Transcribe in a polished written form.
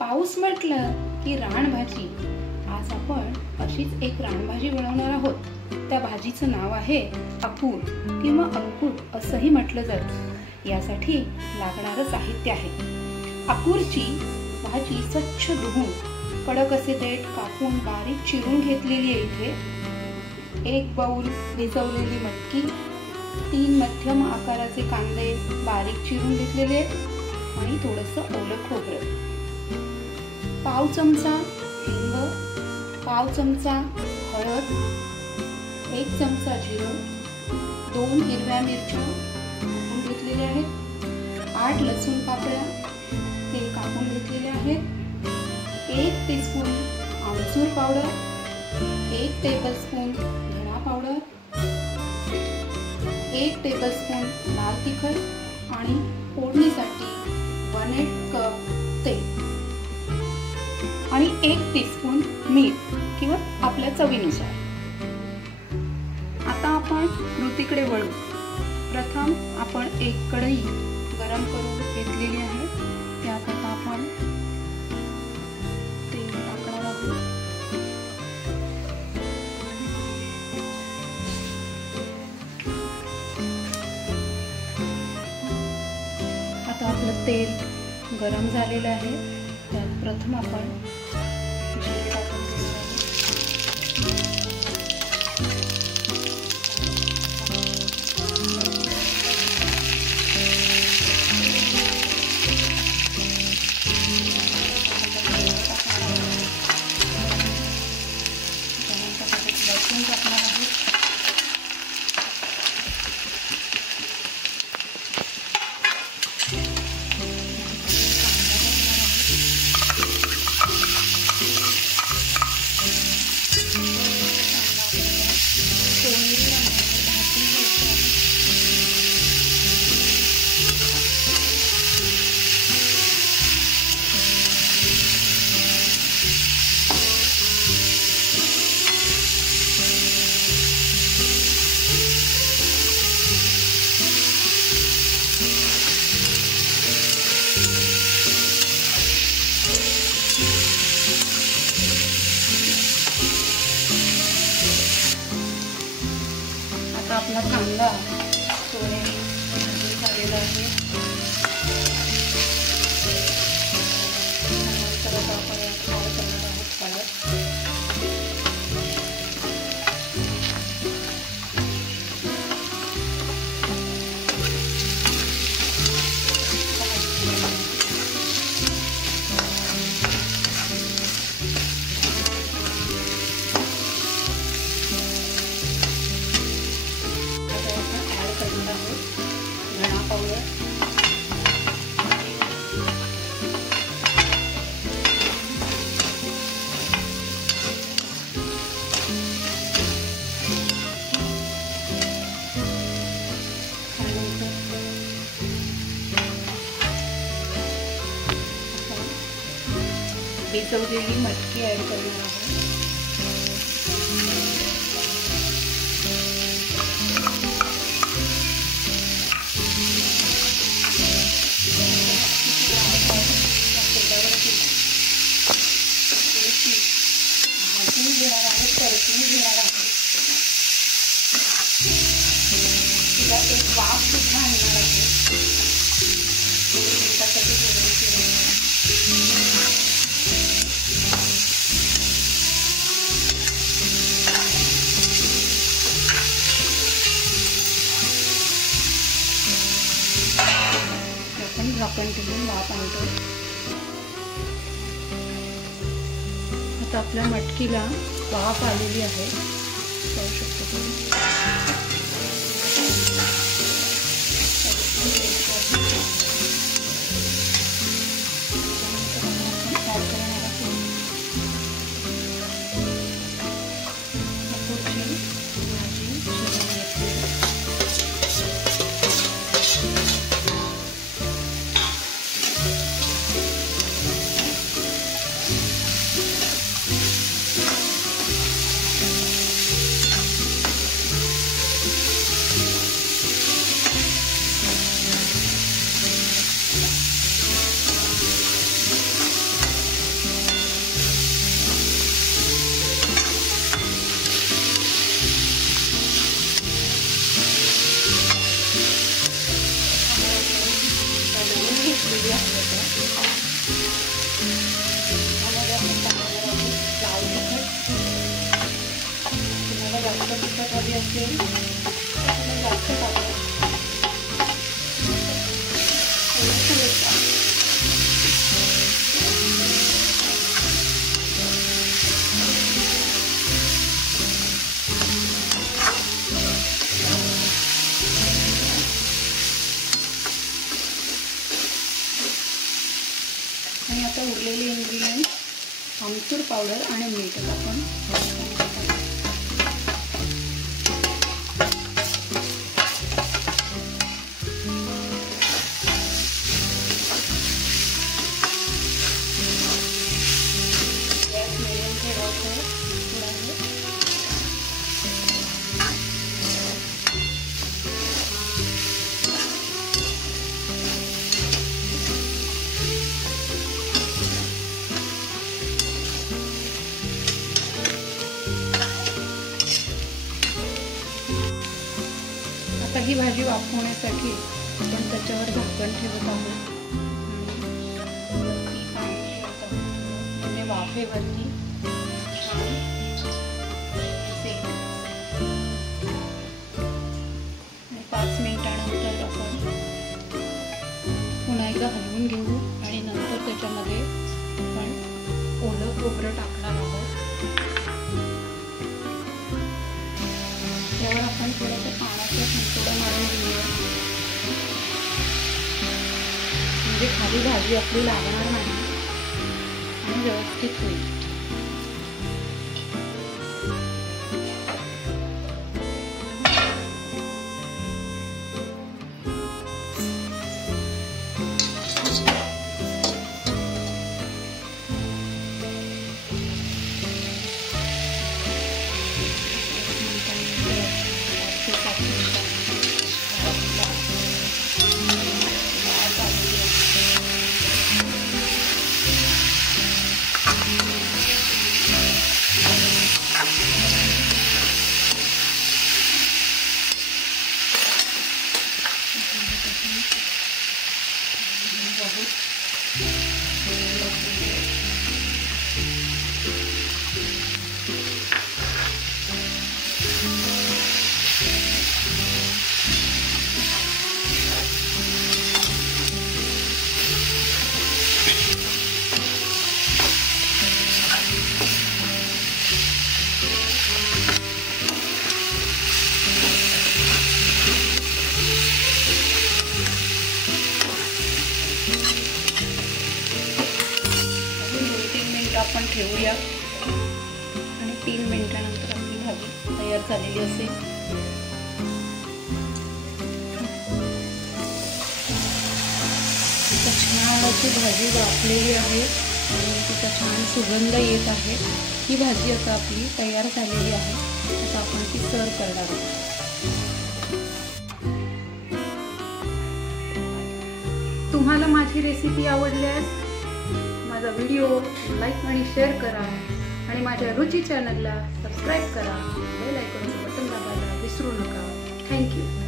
पाऊस म्हटलं की रानभाजी. आज आपण अशीच एक रानभाजी बनवणार आहोत. त्या भाजीचं नाव आहे अकूर किंवा अंकुर असंही म्हटलं जातं. यासाठी लागणारं साहित्य आहे. अकूरची भाजी स्वच्छ धुवून कडक असे देठ कापून बारीक चिरून घेतलेली आहे. इथे 1 बाउल भिजवलेली मटकी, 3 मध्यम आकाराचे कांदे बारीक चिरून घेतलेले आणि थोडंसं ओलं खोबरं, पाव चमचा हिंग, पाव चमचा हळद, 1 चमचा जिरं, 2 हिरव्या मिरच्या कापून घेतलेल्या आहेत, 8 लसूण पाकळ्या ते कापून घेतलेले आहेत, 1 टीस्पून आमचूर पावडर, 1 टेबलस्पून धना पावडर, 1 टेबलस्पून लाल तिखट आणि फोडणीसाठी 1/8 कप तेल आणि 1 टीस्पून मीठ किंवा आपल्या चवीनुसार. आता आपण कृतीकडे वळू. प्रथम आपण एक कढई गरम करून घेतलेली आहे. त्यात आता आपण तेल टाकणार आहोत. आता आपलं तेल गरम झालेलं आहे. त्यात प्रथम आपण जिरे टाकून घेणार आहोत. लसूण टाकणार आहोत. आपला कांदा सोनेरी भाजून झालेला आहे. नंतर आता आपण यात ॲड करणार आहोत हळद. धना पावडर, भिजवलेली मटकी ॲड करणार आहोत. परतून घेणार आहे. तिला एक वाफ सुद्धा आणणार आहे. मिनिटासाठी आपण झाकण ठेवून वाफ आणतो. आता आपल्या मटकीला वाफ आलेली आहे. पाहू शकतो तुम्ही. असेल जास्त टाका. आणि आता उरलेले इन्ग्रेडियंट आमचूर पावडर आणि मीठ आपण गॅस मिडियम ठेवायचा आहे. आता ही भाजी वाफवण्यासाठी आपण त्याच्यावर झाकण ठेवत आहोत. म्हणजे वाफेवरती आणि 5 मिनिटानंतर आपण पुन्हा एकदा हलवून घेऊ आणि नंतर त्याच्यामध्ये आपण ओलं खोबरं टाकणार आहोत. यावर आपण थोडंसं पाण्याचा शिंतोडा मारून घेऊया, म्हणजे खाली भाजी आपली लागणार नाही आणि व्यवस्थित होईल. आपण ठेवूया आणि 3 मिनिटानंतर आपली भाजी तयार झालेली असेल. छान अशी भाजी वाफलेली आहे आणि तिचा छान सुगंध येत आहे. ही भाजी आता आपली तयार झालेली आहे. आता आपण ती सर्व करणार आहोत. तुम्हाला माझी रेसिपी आवडल्यास माझा व्हिडिओ लाईक आणि शेअर करा आणि माझ्या रुची चॅनलला सबस्क्राईब करा. बेल आयकॉनचं बटन दाबायला विसरू नका. थँक्यू.